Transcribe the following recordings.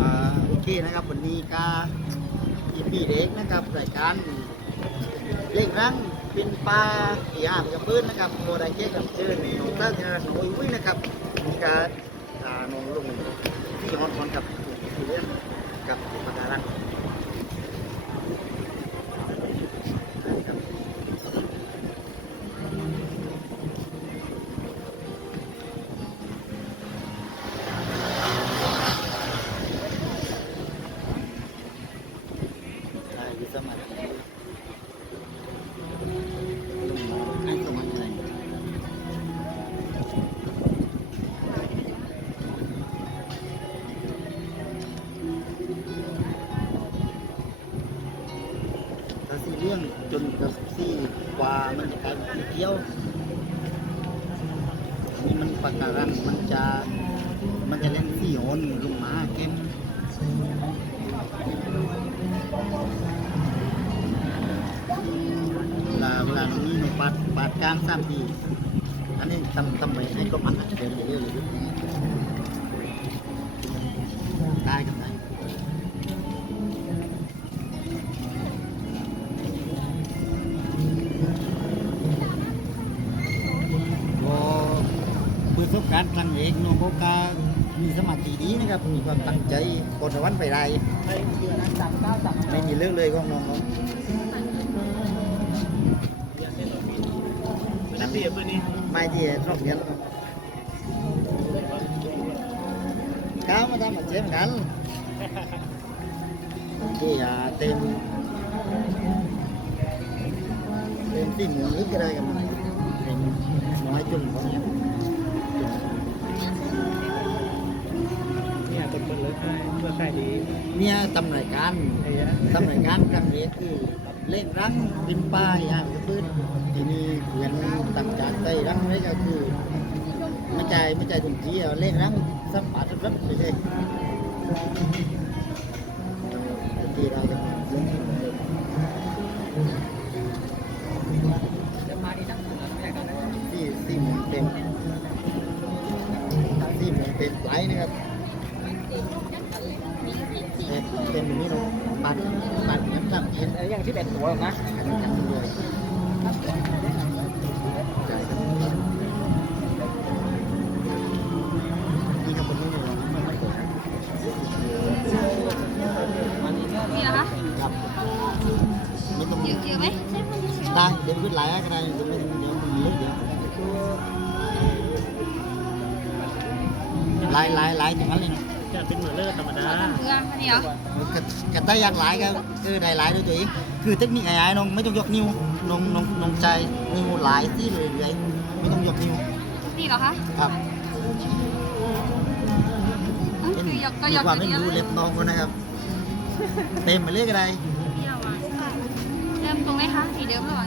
อ่าโอเคนะครับวันนี้ก็อีพีเด็กนะครับรายการเล่งรังเป็นปลาปีอาบกับพื้นนะครับโมได้เจ๊กับเชิญน้องเต้นน้องอุ้ยนะครับมีการอ่าน้องลุงที่ฮอนฮอนกับที่เลี้ยงกับปากการัง เลี้ยงจนกับสีกว่ามันจะกลายเป็นเขียวนี่มันปาการังมันจะมันจะเล่นสีโอนลงมาเข้มเวลาเวลาตรงนี้หนูปัดปัดกลางสามทีอันนี้ทำทำไปให้ก็มันเดินเรื่อยๆเลยได้กับได้ ประสบการณ์ครั้งเอกน้องโบกามีสมาธิดีนะครับ มีความตั้งใจกดวันไปได้ไม่มีเรื่องเลยของน้องเขานักเรียนเพื่อนนี่ไม่ที่ชอบเรียนแล้วก้าวมาทำมาเจ็บกันที่เต็มเต็มที่หมูลึกก็ได้กันเป็นน้อยจุ่มของเนี้ย เนี่ยตำรายการไอ้ยะทำรายการครั้งนี้คือเล่นรังป็นป้ายอ่างพื้นที่นี้เรียนตั้งจากใต้รังนี่ก็คือไม่ใจไม่ใจถุงที่เอาเล่นรังสัมผัสรับไม่ใช่ที่เราจะจะมาดีจังแต่นี่ที่หมุนเต็มที่หมุนเต็มไหลนะครับเต็มเต็มอย่างนี้เนาะปัดปัดน้ำตาลเย็นเอ้ยยังที่เป็นหัวนะอันนี้ทำด้วยใจครับนี่ครับคนนี้เนี่ยเราไม่กดครับนี่เหรอคะครับไม่ต้องเยอะเยอะไหมได้เดี๋ยวขึ้นไหลก็ได้เดี๋ยวมันเดี๋ยวมันลึกเดี๋ยวไหลไหลไหลถึงนั้นเลยนะ จะเป็นเหมือนเลือดธรรมดาเกลืออันนี้เหรอกกระต่ายอยากไหลก็คือได้ไหลด้วยตัวเองคือเทคนิคไอ้ๆน้องไม่ต้องยกนิ้วน้องน้องน้องใจนิ้วไหลที่เลยเลยไม่ต้องยกนิ้วนี่เหรอคะครับเอ้ยคือยกก็ยกความอไม่ย่างเดียวรู้เลเล็ยบน้องก็นะครับ เต็มไปเลยก็ได้เดิมตรงไหมคะสีเดิมหรือเปล่า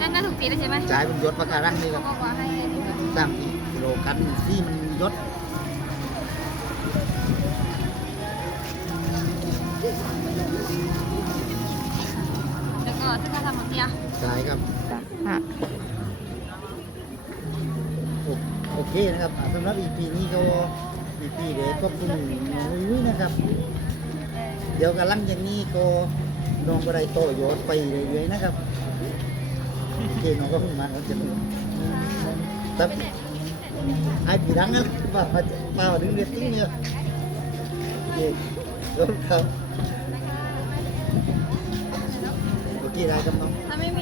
นั่นน่าถูกตีแล้วใช่ไหมจ่ายเป็นยศประการังนี่คเขารับบอกว่าให้นี่ก่อนสามกิโลกันซี่มันยศ แล้วก็ถ้าทำแบบนี้อะจ่ายครับค่ะโอโอเคนะครับอ่าสำหรับ EP นี้ก็ EP เด็กก็คุณนุ้ยนะครับ เดี๋ยวกำลังอย่างนี้ก็น้องก็ได้โตโยศไปเรื่อยๆนะครับโอเคน้องก็เพิ่งมาเขาจะแต่ไอ้ปีรังนะป้าป้าดึงเรียกติ้งเนี่ยโอเครถครับโกี่รายครับน้องถ้าไม่มี